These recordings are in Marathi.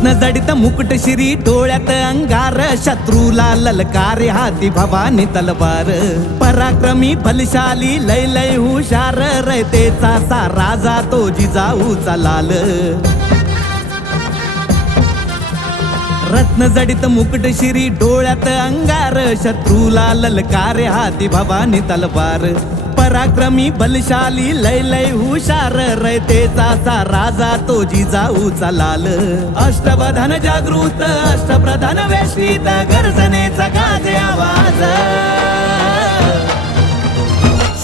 रत्न जडित मुकुट श्री डोळ्यात अंगार शत्रूला ललकार हाती भवानी तलवार पराक्रमी बलशाली लय लय हुशार रयतेचा सा राजा तो जिजाऊचा लाल रत्न जडित मुकुट श्री डोळ्यात अंगार शत्रूला ललकार हाती भवानी तलवार पराक्रमी बलशाली लय लय हुशार रयतेचा सा राजा तो जिजाऊचा लाल अष्टबधन जागृत अष्टप्रधान वेष्टीत गर्जनेचा गाजे आवाज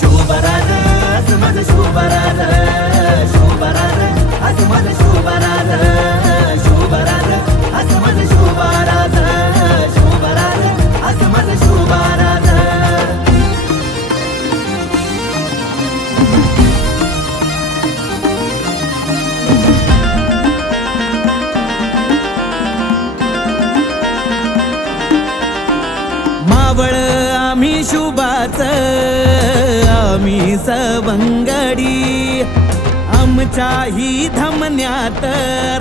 शुभराज असमज शुभराज शुभराज असमज शुभराज शुभराज असमज शुभराज शुभराज असमज शुभराज मावळ आम्ही शुभाच आम्ही सवंगडी आमच्याही धमन्यात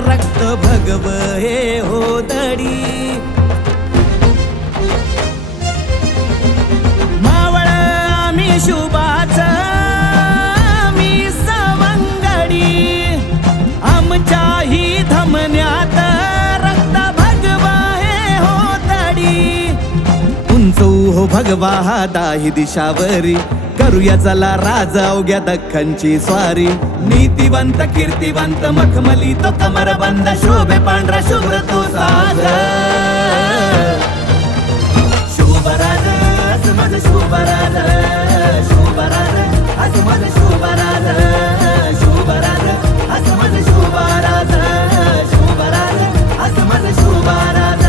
रक्त भगव हे होदडी मावळ आम्ही शुभाच आम्ही सवंगडी आमच्याही धमन्यात रक्त भगव हे होदडी उंचू हो भगवा हा दाही दिशावरी करूया चला राजा अवघ्या दख्खनची स्वारी नीतिवंत कीर्तिवंत मखमली तो कमरबंद शोभे पांढरा शुभ्र तो साज शुभराज असमज शुभराज शुभराज असमज शुभराज शुभराज असमज शुभराज शुभराज असमज शुभराज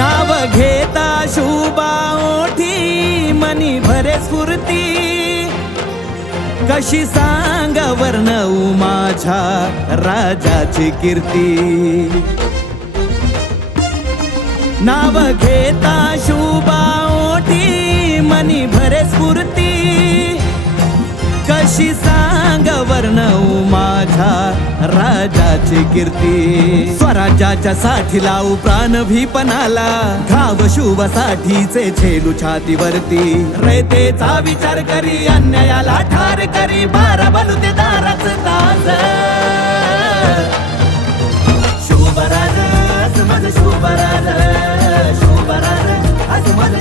नाव घेता शुभा ओठी मनी भरे स्फूर्ती कशी सांग वर्णवू माझ्या राजाची कीर्ती नाव घेता शुभा ओठी मनी भरे स्फूर्ती कशी सांग वर्णवू माझ्या राजाची कीर्ती स्वराज्याच्या साठी लावू प्राण भीपणाला घाव शुभासाठीचे झेलू छातीवरती रयतेचा विचार करी अन्यायाला ठार करी बारा बलुते दाराच ताज शुभराज असमज शुभराज शुभराज असमज